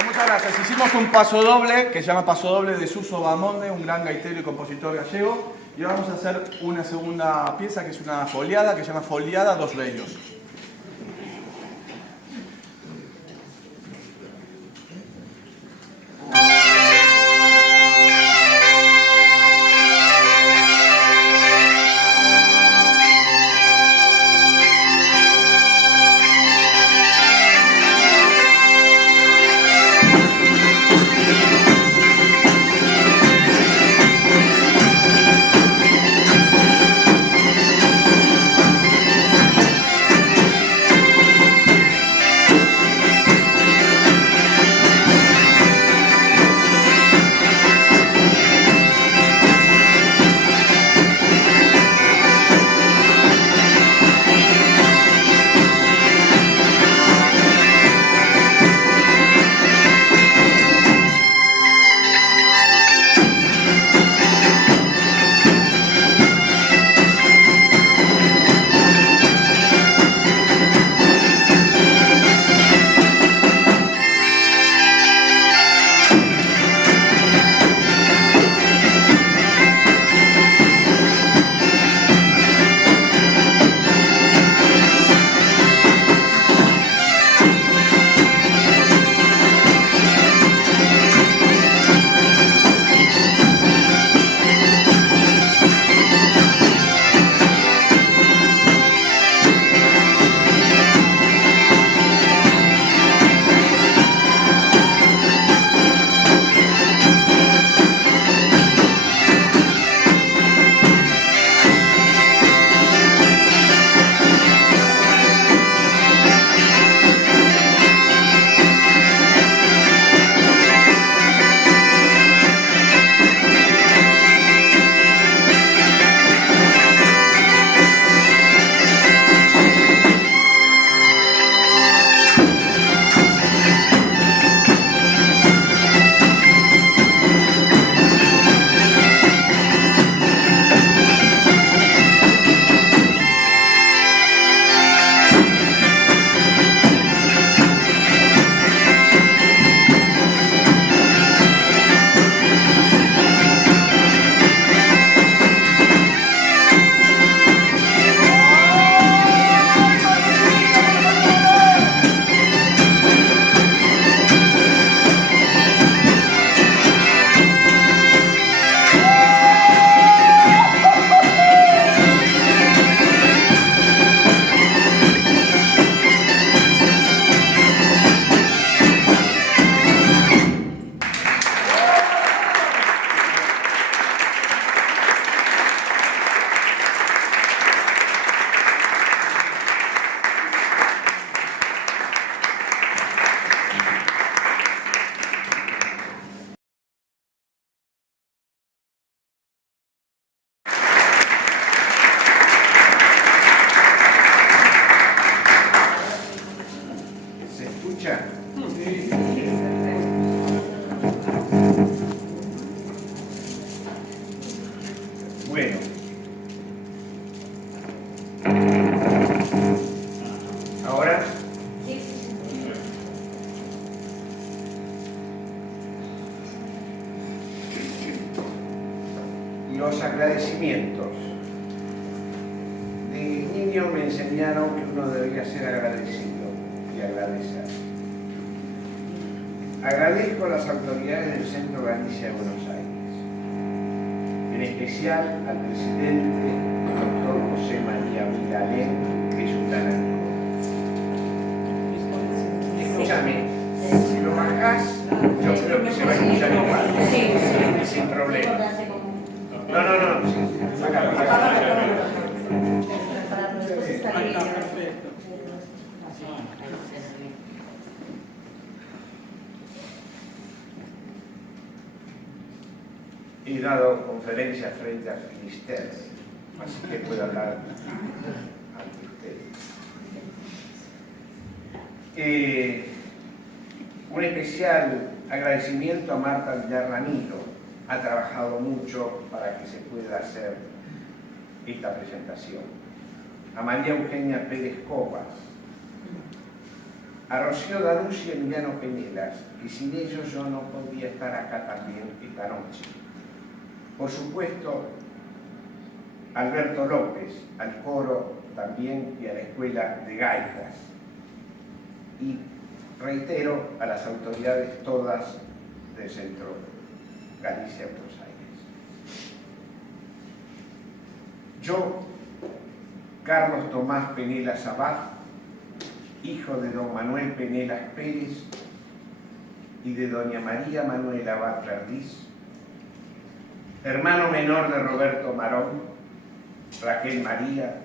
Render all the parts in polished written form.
Bueno, muchas gracias. Hicimos un paso doble, que se llama Paso Doble de Suso Bamonde, un gran gaitero y compositor gallego. Y ahora vamos a hacer una segunda pieza, que es una foliada, que se llama Foliada dos Vellos. Bueno. ¿Ahora? Los agradecimientos. De niño me enseñaron que uno debería ser agradecido y agradecer. Agradezco a las autoridades del Centro Galicia de Buenos Aires, en especial al presidente, doctor José María Milalén, que es un gran amigo. Escúchame, si lo bajás, yo creo que se va a escuchar igual, sin problema. No, sí, sácalo. He dado conferencias frente a Finisterre, así que puedo hablar ante ustedes. Un especial agradecimiento a Marta Villar Ramiro. Ha trabajado mucho para que se pueda hacer esta presentación. A María Eugenia Pérez Cobas, a Rocío Danuzzi y Emiliano Penelas, que sin ellos yo no podría estar acá también esta noche. Por supuesto, Alberto López, al coro también y a la Escuela de Gaitas. Y reitero a las autoridades todas del Centro Galicia Buenos Aires. Yo, Carlos Tomás Penelas Abad, hijo de don Manuel Penelas Pérez y de doña María Manuela Abad Verdiz, hermano menor de Roberto Marón, Raquel María,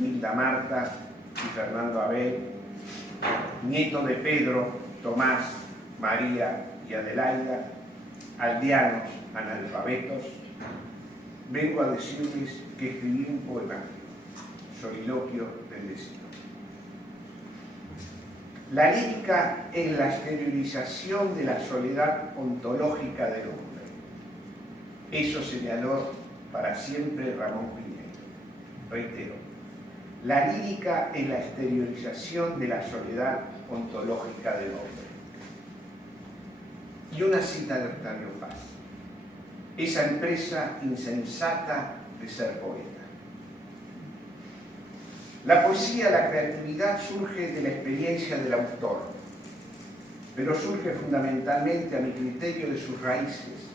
Hilda Marta y Fernando Abel, nieto de Pedro, Tomás, María y Adelaida, aldeanos analfabetos, vengo a decirles que escribí un poema, Soliloquio del Deseo. La lírica es la exteriorización de la soledad ontológica del hombre. Eso señaló para siempre Ramón Piñeiro. Reitero, la lírica es la exteriorización de la soledad ontológica del hombre. Y una cita de Octavio Paz: esa empresa insensata de ser poeta. La poesía, la creatividad surge de la experiencia del autor, pero surge fundamentalmente, a mi criterio, de sus raíces.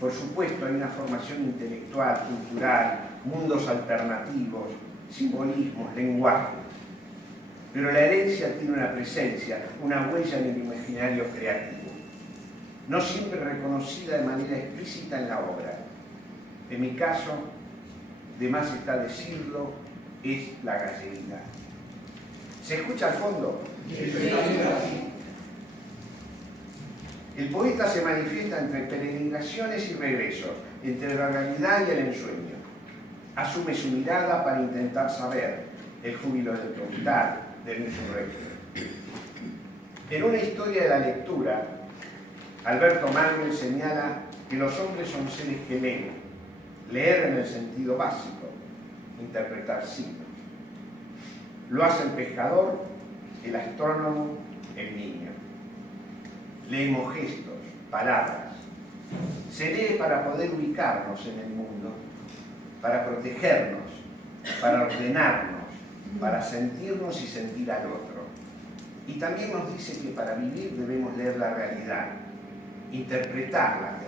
Por supuesto, hay una formación intelectual, cultural, mundos alternativos, simbolismos, lenguaje. Pero la herencia tiene una presencia, una huella en el imaginario creativo, no siempre reconocida de manera explícita en la obra. En mi caso, de más está decirlo, es la galleguidad. ¿Se escucha al fondo? El poeta se manifiesta entre peregrinaciones y regresos, entre la realidad y el ensueño. Asume su mirada para intentar saber, el júbilo del preguntar, del insurrecto. En una historia de la lectura, Alberto Manuel señala que los hombres son seres que leen, leer en el sentido básico, interpretar signos. Lo hace el pescador, el astrónomo, el niño. Leemos gestos, palabras. Se lee para poder ubicarnos en el mundo, para protegernos, para ordenarnos, para sentirnos y sentir al otro. Y también nos dice que para vivir debemos leer la realidad, interpretar la realidad.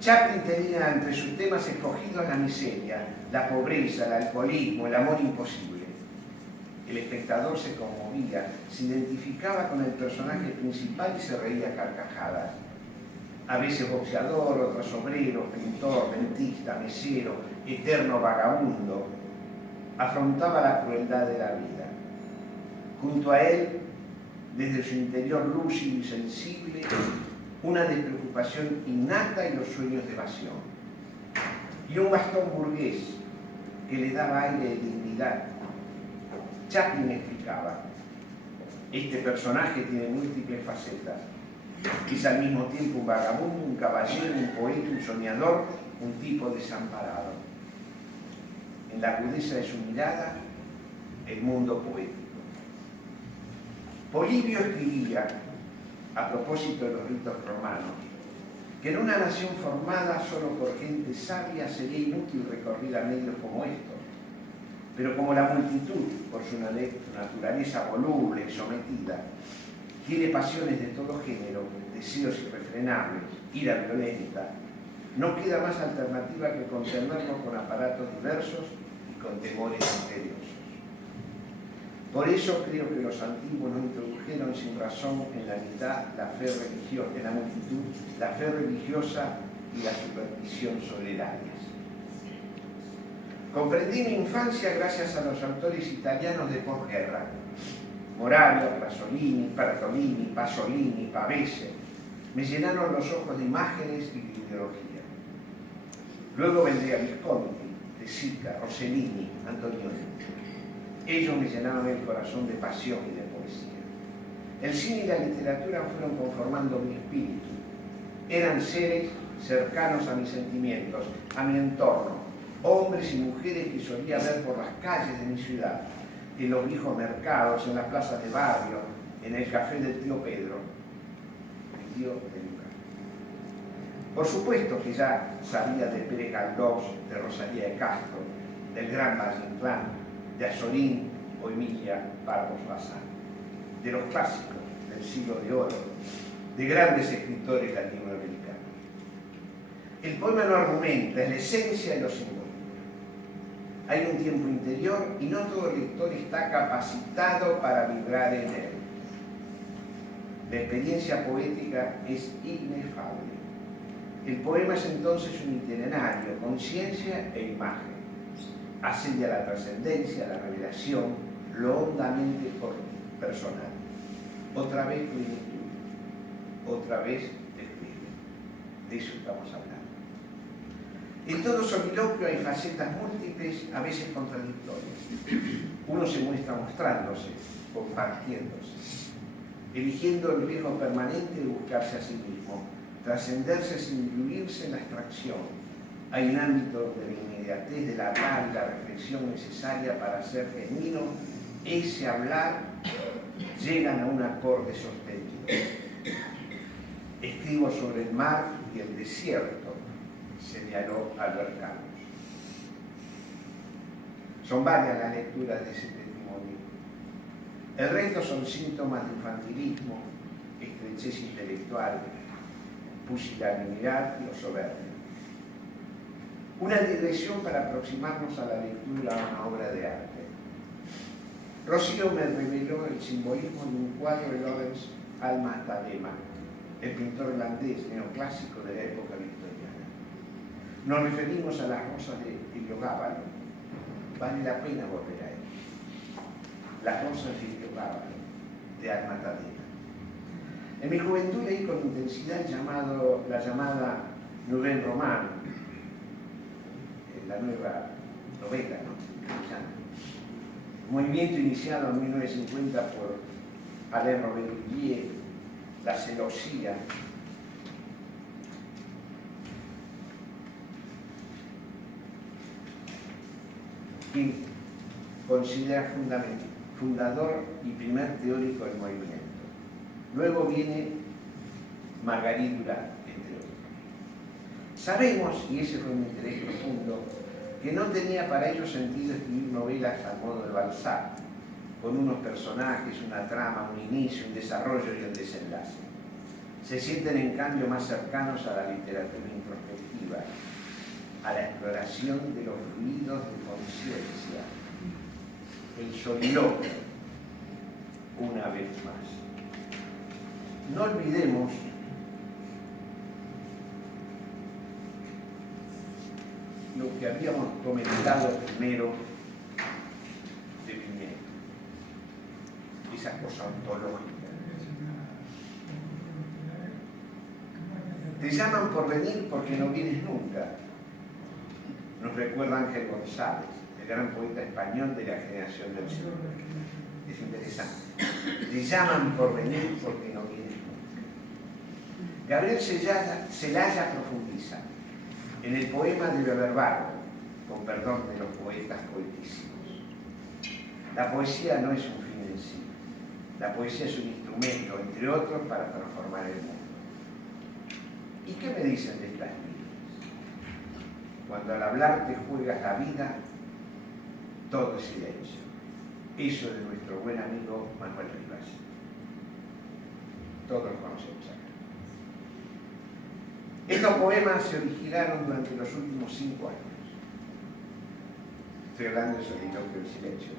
Chaplin tenía entre sus temas escogidos la miseria, la pobreza, el alcoholismo, el amor imposible. El espectador se conmovía, se identificaba con el personaje principal y se reía a carcajadas. A veces boxeador, otros obrero, pintor, dentista, mesero, eterno vagabundo, afrontaba la crueldad de la vida. Junto a él, desde su interior lúcido y sensible, una despreocupación innata y los sueños de evasión. Y un bastón burgués que le daba aire de dignidad. Chaplin explicaba: este personaje tiene múltiples facetas. Es al mismo tiempo un vagabundo, un caballero, un poeta, un soñador, un tipo desamparado. En la agudeza de su mirada, el mundo poético. Polibio escribía, a propósito de los ritos romanos, que en una nación formada solo por gente sabia sería inútil recurrir a medios como estos. Pero como la multitud, por su naturaleza voluble y sometida, tiene pasiones de todo género, deseos irrefrenables, ira violenta, no queda más alternativa que contenernos con aparatos diversos y con temores misteriosos. Por eso creo que los antiguos no introdujeron sin razón en la mitad la fe religiosa, en la multitud, la fe religiosa y la superstición solerarias. Comprendí mi infancia gracias a los autores italianos de posguerra: Moravia, Prasolini, Pasolini, Pavese. Me llenaron los ojos de imágenes y de ideología. Luego vendría Visconti, De Sica, Rossellini, Antonioni. Ellos me llenaron el corazón de pasión y de poesía. El cine y la literatura fueron conformando mi espíritu. Eran seres cercanos a mis sentimientos, a mi entorno, hombres y mujeres que solía ver por las calles de mi ciudad, en los viejos mercados, en las plazas de barrio, en el café del tío Pedro, el tío de Lucas. Por supuesto que ya sabía de Pérez Galdós, de Rosalía de Castro, del Gran Valle Inclán, de Azorín o Emilia Pardos Bazán, de los clásicos del siglo de oro, de grandes escritores latinoamericanos. El poema no argumenta, es la esencia de lo simbólico. Hay un tiempo interior y no todo lector está capacitado para vibrar en él. La experiencia poética es inefable. El poema es entonces un itinerario, conciencia e imagen. Asciende a la trascendencia, a la revelación, lo hondamente personal. Otra vez plenitud, otra vez despliegue. De eso estamos hablando. En todo soliloquio hay facetas múltiples, a veces contradictorias. Uno se muestra mostrándose, compartiéndose, eligiendo el riesgo permanente de buscarse a sí mismo, trascenderse sin diluirse en la abstracción. Hay un ámbito de la inmediatez del hablar y la reflexión necesaria para ser genuino. Ese hablar llegan a un acorde sostenido. Escribo sobre el mar y el desierto, señaló Albert Camus. Son varias las lecturas de ese testimonio. El resto son síntomas de infantilismo, estrechez intelectual, pusilanimidad o soberbia. Una digresión para aproximarnos a la lectura de una obra de arte. Rocío me reveló el simbolismo de un cuadro de Lawrence Alma Tadema, el pintor holandés neoclásico de la época victoriana. Nos referimos a las rosas de Heliogábalo. Vale la pena volver a él. Las rosas de Heliogábalo, de Alma Tadema. En mi juventud leí con intensidad la llamada Nouvelle Romane, la nueva novela, ¿no? Movimiento iniciado en 1950 por Alain Robert-Gillier, la celosía, quien considera fundador y primer teórico del movimiento. Luego viene Marguerite Duras, entre otros. Sabemos, y ese fue mi interés profundo, que no tenía para ellos sentido escribir novelas a modo de Balzac, con unos personajes, una trama, un inicio, un desarrollo y un desenlace. Se sienten en cambio más cercanos a la literatura introspectiva, a la exploración de los fluidos de conciencia, el soliloquio, una vez más. No olvidemos lo que habíamos comentado primero de Piñera, esa cosa ontológica. Te llaman por venir porque no vienes nunca. Nos recuerda Ángel González, el gran poeta español de la generación del siglo. Es interesante. Te llaman por venir porque no vienes nunca. Gabriel Celaya profundiza. En el poema debe haber barro, con perdón de los poetas poetísimos. La poesía no es un fin en sí. La poesía es un instrumento, entre otros, para transformar el mundo. ¿Y qué me dicen de estas líneas? Cuando al hablar te juegas la vida, todo es silencio. Eso de nuestro buen amigo Manuel Rivas. Todos lo conocemos acá. Estos poemas se originaron durante los últimos 5 años. Estoy hablando de soliloquio del silencio.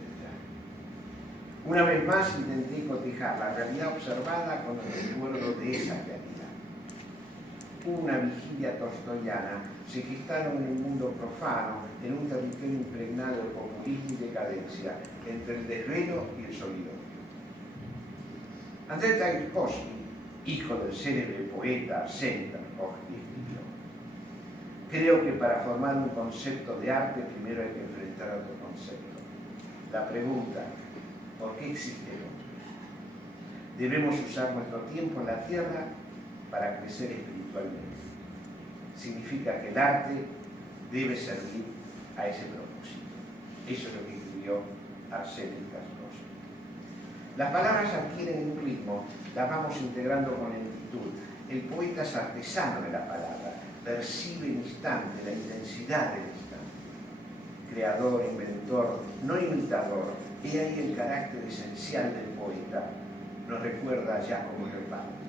Una vez más intenté cotejar la realidad observada con el recuerdo de esa realidad. Una vigilia tolstoyana se gestaron en un mundo profano, en un territorio impregnado de populismo y decadencia, entre el desvelo y el soliloquio. Andrei Tarkovsky, hijo del célebre poeta Arsen Tarkovsky, escribió: creo que para formar un concepto de arte primero hay que enfrentar otro concepto. La pregunta: ¿por qué existe el hombre? Debemos usar nuestro tiempo en la tierra para crecer espiritualmente. Significa que el arte debe servir a ese propósito. Eso es lo que escribió arsénicas cosas. Las palabras adquieren un ritmo, las vamos integrando con lentitud. El poeta es artesano de la palabra, percibe el instante, la intensidad del instante. Creador, inventor, no imitador, he ahí el carácter esencial del poeta, nos recuerda a Giacomo Leopardi.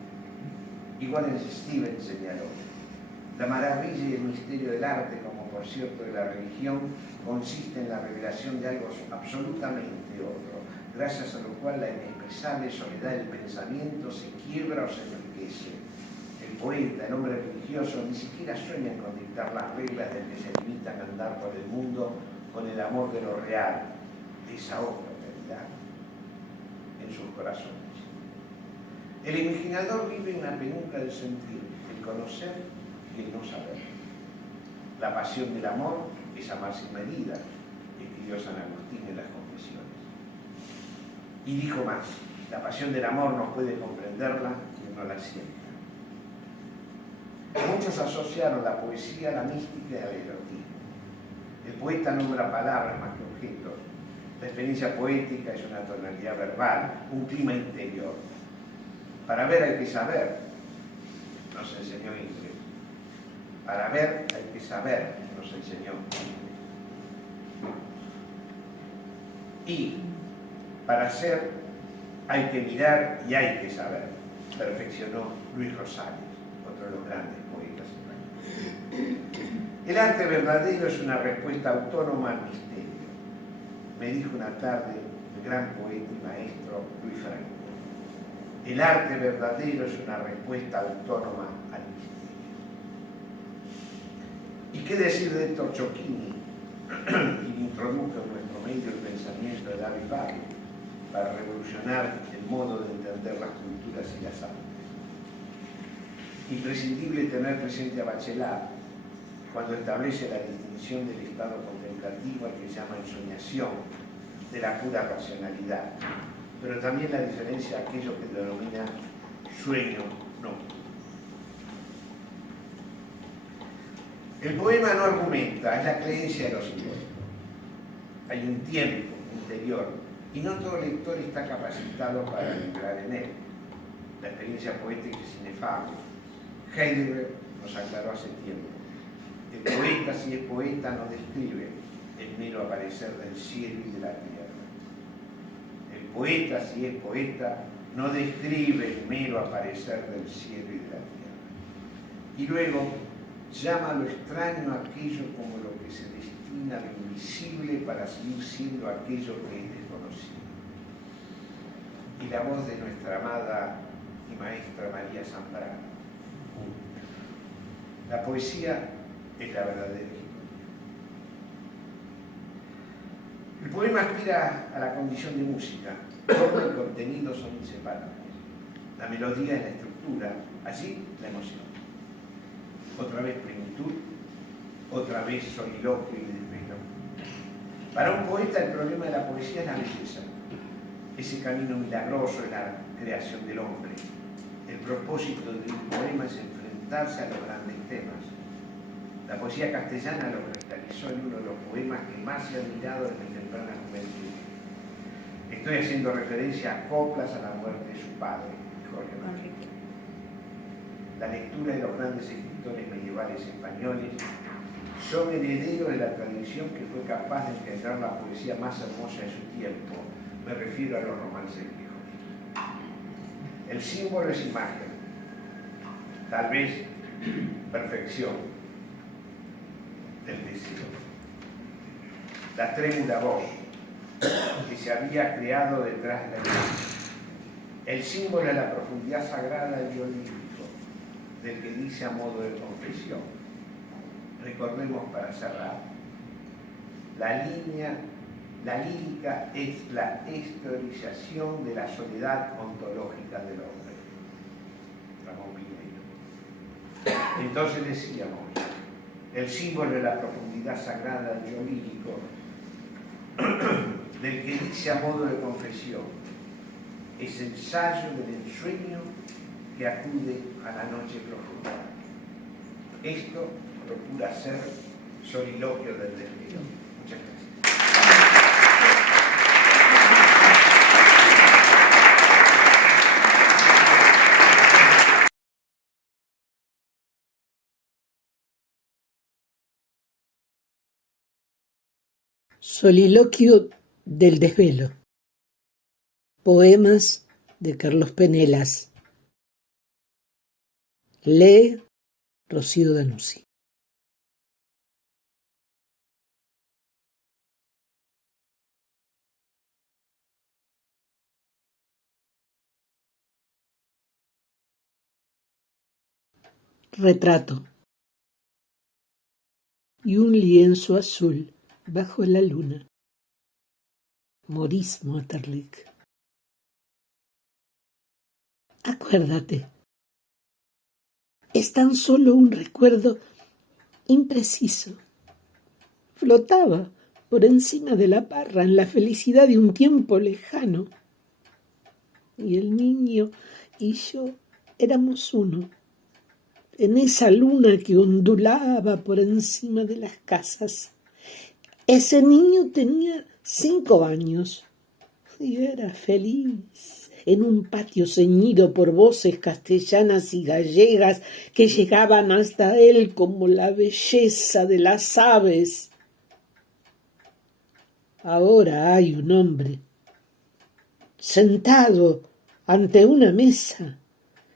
Igual en Steven señaló, la maravilla y el misterio del arte, como por cierto de la religión, consiste en la revelación de algo absolutamente otro, gracias a lo cual la inexpresable soledad del pensamiento se quiebra o se enriquece. El poeta, el hombre religioso, ni siquiera sueña con dictar las reglas del que se limita a andar por el mundo con el amor de lo real, de esa otra realidad, en sus corazones. El imaginador vive en la penumbra del sentir, el conocer y el no saber. La pasión del amor es amar sin medida, escribió San Agustín en las Confesiones. Y dijo más, la pasión del amor no puede comprenderla y no la sienta. Muchos asociaron la poesía a la mística y al erotismo. El poeta nombra palabras más que objetos. La experiencia poética es una tonalidad verbal, un clima interior. Para ver hay que saber, nos enseñó Ingres. Para ver hay que saber, nos enseñó. Y para ser hay que mirar y hay que saber, perfeccionó Luis Rosales, otro de los grandes poetas españoles. El arte verdadero es una respuesta autónoma al misterio, me dijo una tarde el gran poeta y maestro Luis Franco. El arte verdadero es una respuesta autónoma al misterio. ¿Y qué decir de Héctor Chocchini? Quien introdujo en nuestro medio el pensamiento de David Barry para revolucionar el modo de entender las culturas y las artes. Imprescindible tener presente a Bachelard cuando establece la distinción del estado contemplativo al que llama ensoñación, de la pura racionalidad, pero también la diferencia a aquello que denomina sueño no. El poema no argumenta, es la creencia de los simbólicos. Hay un tiempo interior y no todo lector está capacitado para entrar en él. La experiencia poética es inefable. Heidegger nos aclaró hace tiempo. El poeta, si es poeta, no describe el mero aparecer del cielo y de la tierra. El poeta, si es poeta, no describe el mero aparecer del cielo y de la tierra. Y luego llama a lo extraño aquello como lo que se destina a lo invisible para seguir siendo aquello que es desconocido. Y la voz de nuestra amada y maestra María Zambrano. La poesía es la verdadera historia. El poema aspira a la condición de música. Forma y contenido son inseparables. La melodía es la estructura, allí la emoción. Otra vez plenitud, otra vez soliloquio y desvelo. Para un poeta el problema de la poesía es la belleza, ese camino milagroso en la creación del hombre. El propósito de un poema es enfrentarse a los grandes temas. La poesía castellana lo cristalizó en uno de los poemas que más he admirado desde temprana juventud. Estoy haciendo referencia a Coplas a la muerte de su padre, Jorge Manrique. La lectura de los grandes escritores medievales españoles son herederos de la tradición que fue capaz de engendrar la poesía más hermosa de su tiempo. Me refiero a los romances viejos. El símbolo es imagen, tal vez perfección del deseo. La trémula voz que se había creado detrás de la imagen. El símbolo de la profundidad sagrada del olímpico, del que dice a modo de confesión. Recordemos para cerrar, la lírica es la exteriorización de la soledad ontológica del hombre. Ramón Piñeiro. Entonces decíamos, el símbolo de la profundidad sagrada del yo lírico, del que dice a modo de confesión, es ensayo del ensueño que acude a la noche profunda. Esto procura ser soliloquio del desvelo. Muchas gracias. Soliloquio del desvelo. Poemas de Carlos Penelas. Lee Rocío Danuzzi. Retrato. Y un lienzo azul bajo la luna. Maurice Maeterlinck. Acuérdate, es tan solo un recuerdo impreciso. Flotaba por encima de la parra en la felicidad de un tiempo lejano. Y el niño y yo éramos uno, en esa luna que ondulaba por encima de las casas. Ese niño tenía 5 años y era feliz en un patio ceñido por voces castellanas y gallegas que llegaban hasta él como la belleza de las aves. Ahora hay un hombre sentado ante una mesa,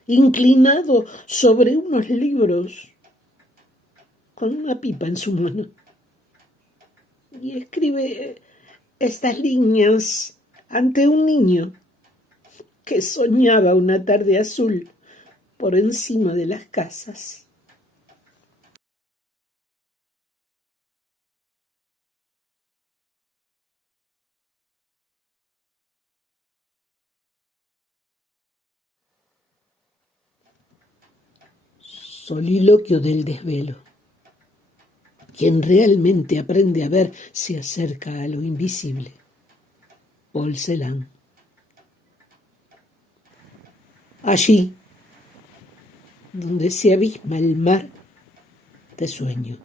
inclinado sobre unos libros, con una pipa en su mano, y escribe estas líneas ante un niño que soñaba una tarde azul por encima de las casas. Soliloquio del desvelo. Quien realmente aprende a ver se acerca a lo invisible. Paul Celan. Allí, donde se abisma el mar, te sueño.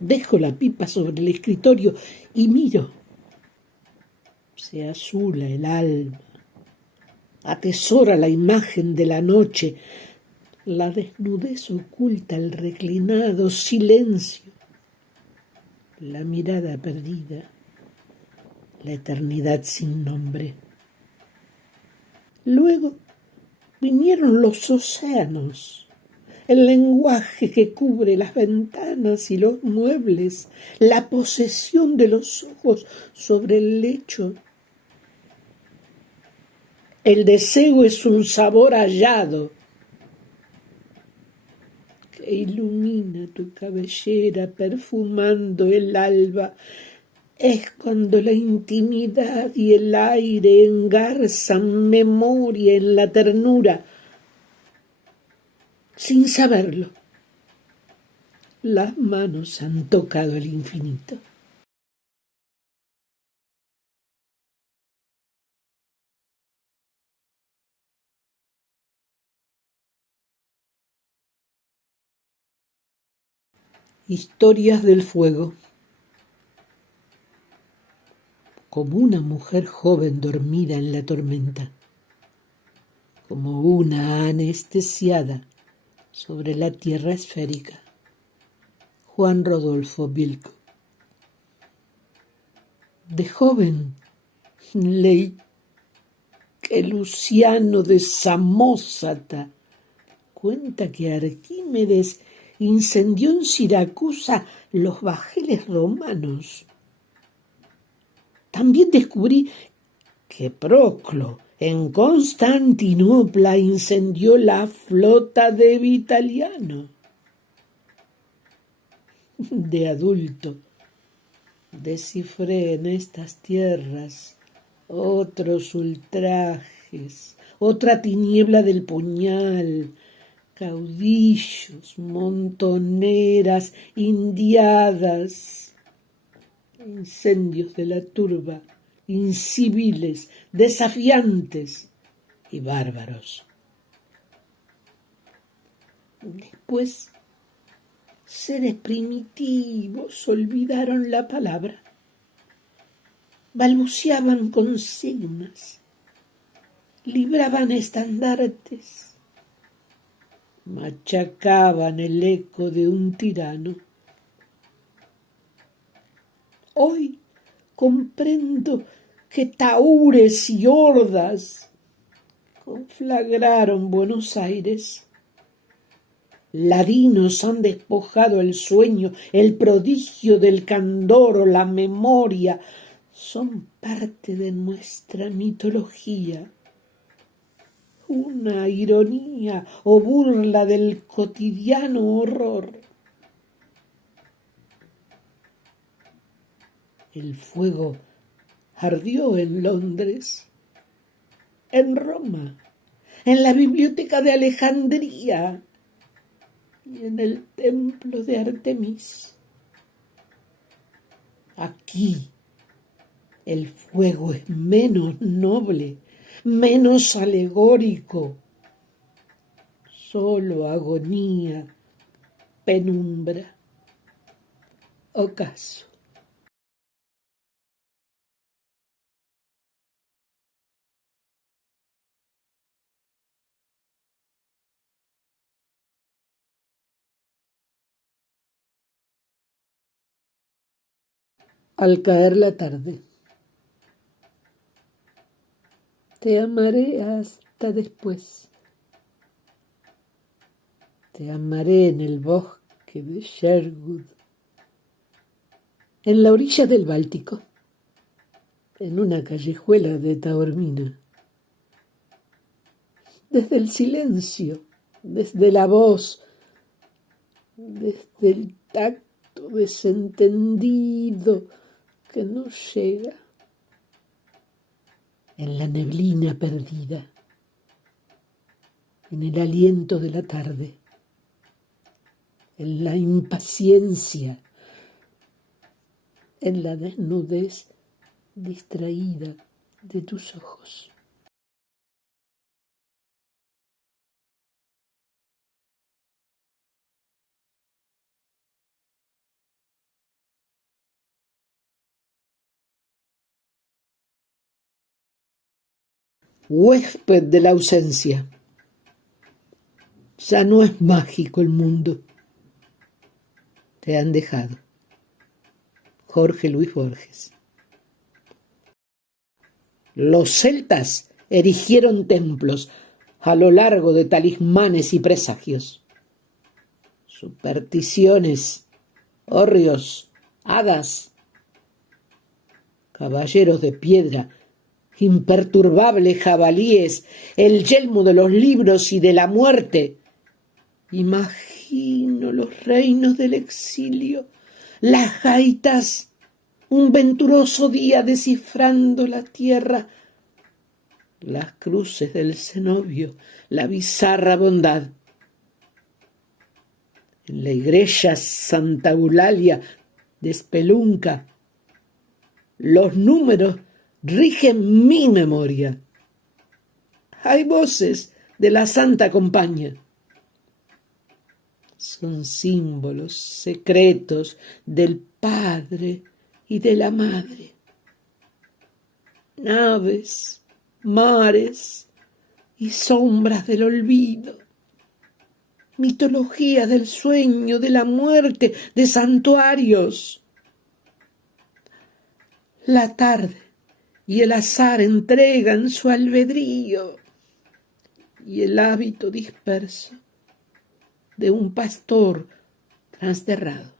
Dejo la pipa sobre el escritorio y miro. Se azula el alma, atesora la imagen de la noche. La desnudez oculta el reclinado silencio, la mirada perdida, la eternidad sin nombre. Luego vinieron los océanos, el lenguaje que cubre las ventanas y los muebles, la posesión de los ojos sobre el lecho. El deseo es un sabor hallado que ilumina tu cabellera perfumando el alba. Es cuando la intimidad y el aire engarzan memoria en la ternura. Sin saberlo, las manos han tocado el infinito. Historias del fuego. Como una mujer joven dormida en la tormenta, como una anestesiada sobre la tierra esférica. Juan Rodolfo Bilko. De joven leí que Luciano de Samosata cuenta que Arquímedes incendió en Siracusa los bajeles romanos. También descubrí que Proclo en Constantinopla incendió la flota de Vitaliano. De adulto descifré en estas tierras otros ultrajes, otra tiniebla del puñal, caudillos, montoneras, indiadas, incendios de la turba, inciviles, desafiantes y bárbaros. Después, seres primitivos olvidaron la palabra, balbuceaban consignas, libraban estandartes, machacaban el eco de un tirano. Hoy comprendo que tahúres y hordas conflagraron Buenos Aires. Ladinos han despojado el sueño, el prodigio del candor o la memoria. Son parte de nuestra mitología. Una ironía o burla del cotidiano horror. El fuego ardió en Londres, en Roma, en la biblioteca de Alejandría y en el templo de Artemis. Aquí el fuego es menos noble, menos alegórico, solo agonía, penumbra, ocaso. Al caer la tarde, te amaré hasta después. Te amaré en el bosque de Sherwood, en la orilla del Báltico, en una callejuela de Taormina. Desde el silencio, desde la voz, desde el tacto desentendido que no llega, en la neblina perdida, en el aliento de la tarde, en la impaciencia, en la desnudez distraída de tus ojos. Huésped de la ausencia. Ya no es mágico el mundo. Te han dejado. Jorge Luis Borges. Los celtas erigieron templos a lo largo de talismanes y presagios. Supersticiones, hórreos, hadas, caballeros de piedra, imperturbables jabalíes, el yelmo de los libros y de la muerte. Imagino los reinos del exilio, las gaitas, un venturoso día descifrando la tierra, las cruces del cenobio, la bizarra bondad. En la iglesia Santa Eulalia de Spelunca, los números rigen mi memoria. Hay voces de la Santa Compañía. Son símbolos secretos del Padre y de la Madre. Naves, mares y sombras del olvido. Mitología del sueño, de la muerte, de santuarios. La tarde y el azar entregan su albedrío y el hábito disperso de un pastor transterrado.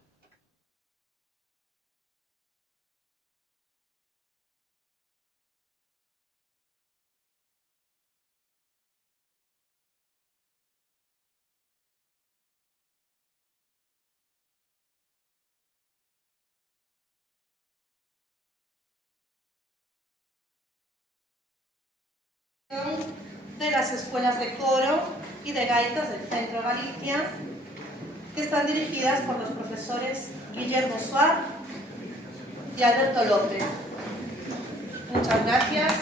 De las escuelas de coro y de gaitas del Centro Galicia, que están dirigidas por los profesores Guillermo Suárez y Alberto López. Muchas gracias.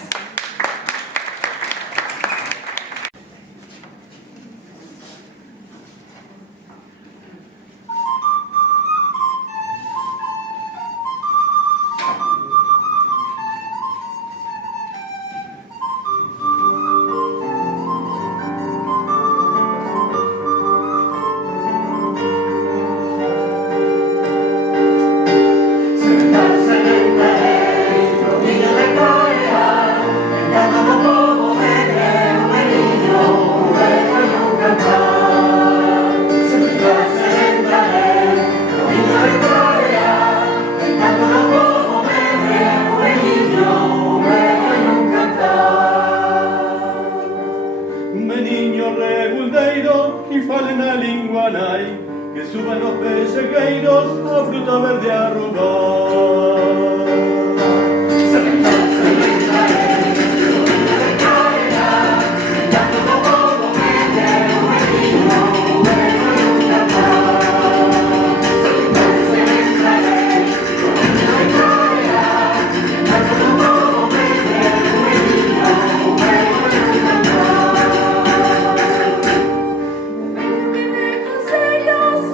y fale na língua nai, que suban los pesegueiros a fruta verde a robar.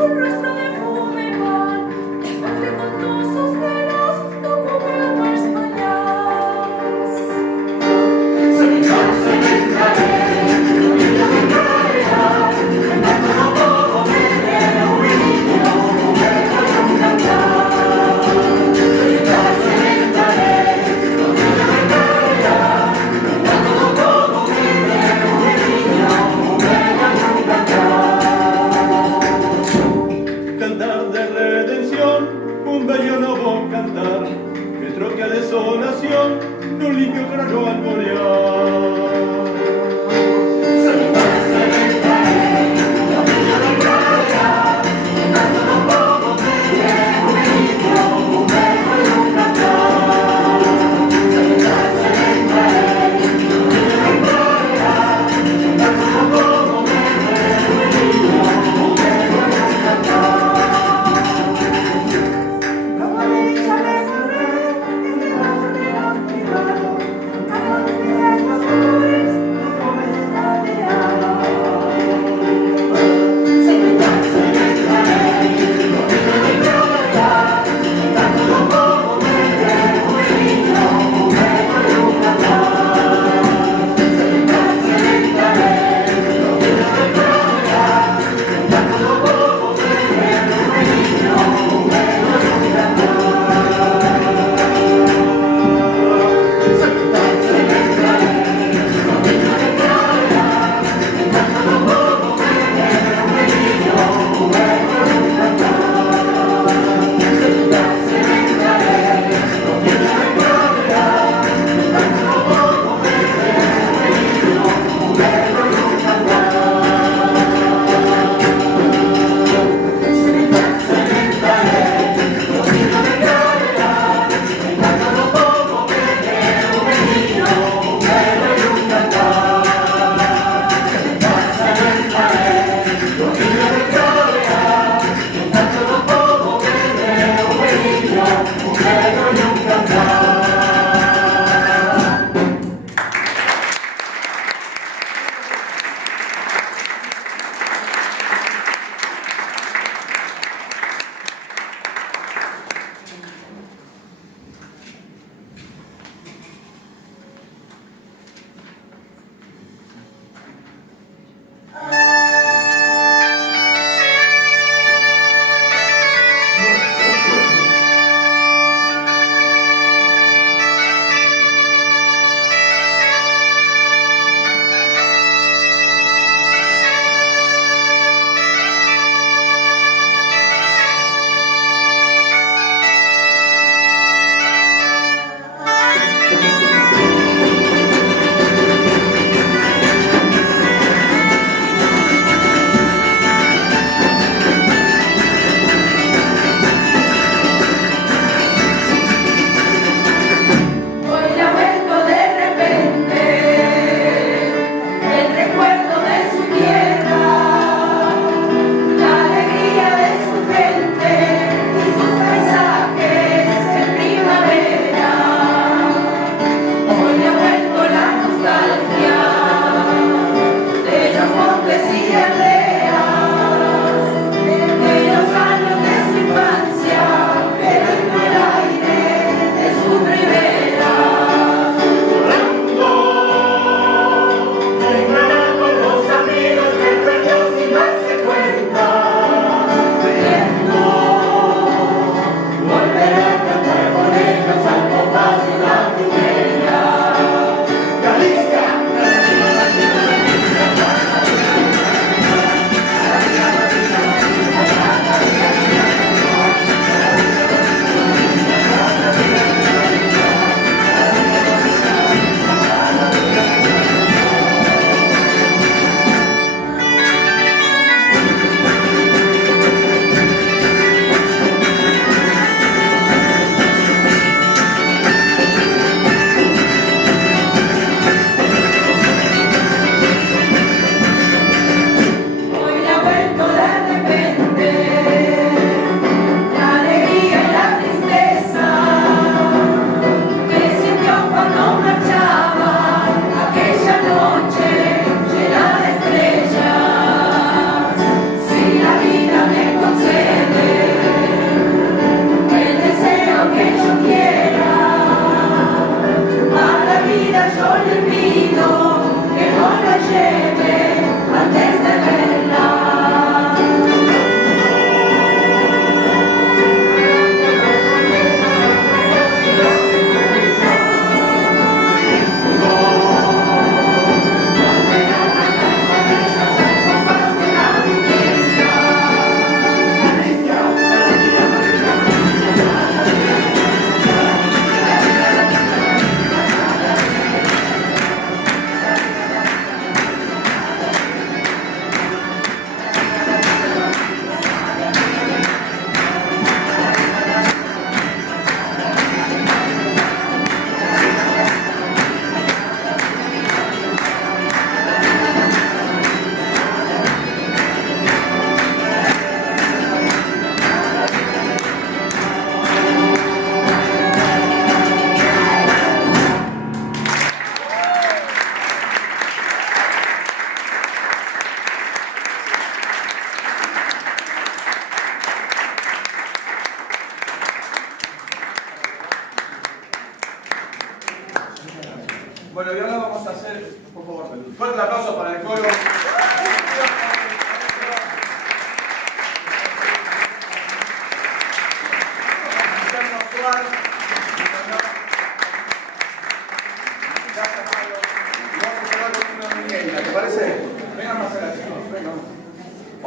Un rostro de fumegón, con tus velos, no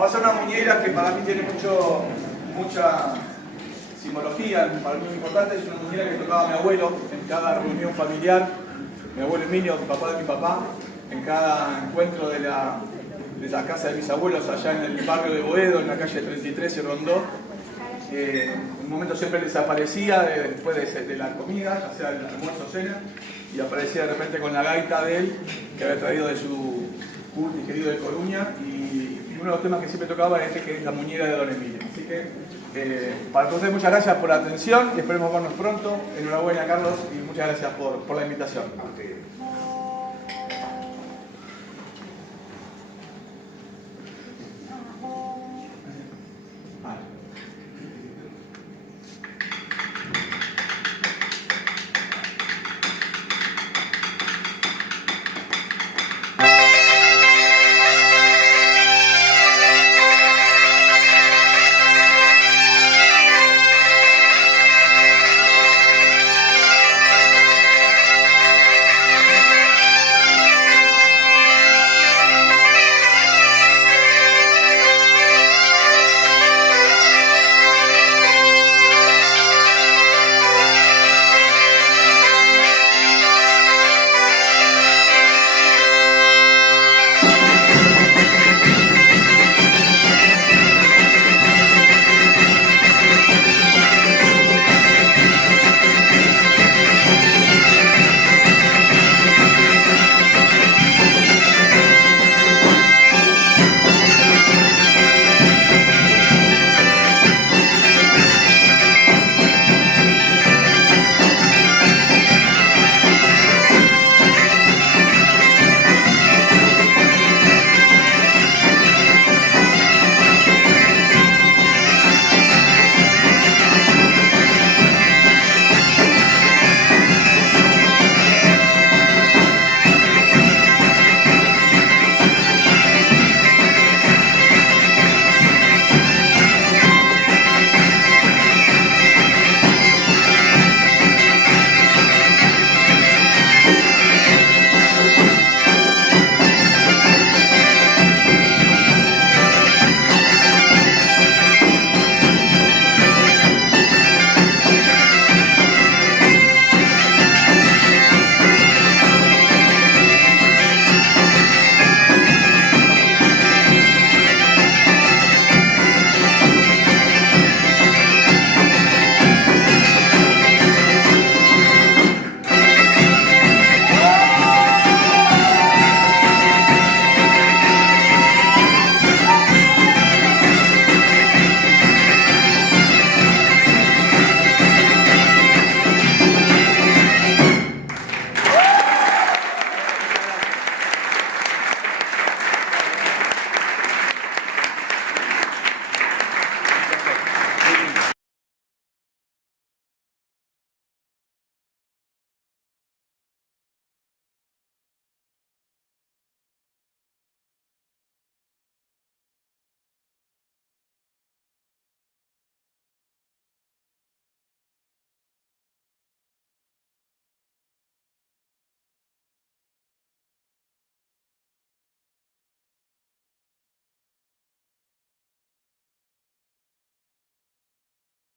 Vamos a hacer una muñeira que para mí tiene mucha simbología, para mí muy importante. Es una muñeira que tocaba mi abuelo en cada reunión familiar, mi abuelo Emilio, papá de mi papá, en cada encuentro de la casa de mis abuelos allá en el barrio de Boedo, en la calle 33 y Rondó. En un momento siempre desaparecía después de la comida, ya sea el almuerzo o cena, y aparecía de repente con la gaita de él, que había traído de su culto querido de Coruña, y uno de los temas que siempre tocaba es que es la muñeira de Don Emilio. Así que, para todos ustedes, muchas gracias por la atención y esperemos vernos pronto. Enhorabuena, Carlos, y muchas gracias por la invitación. A ustedes.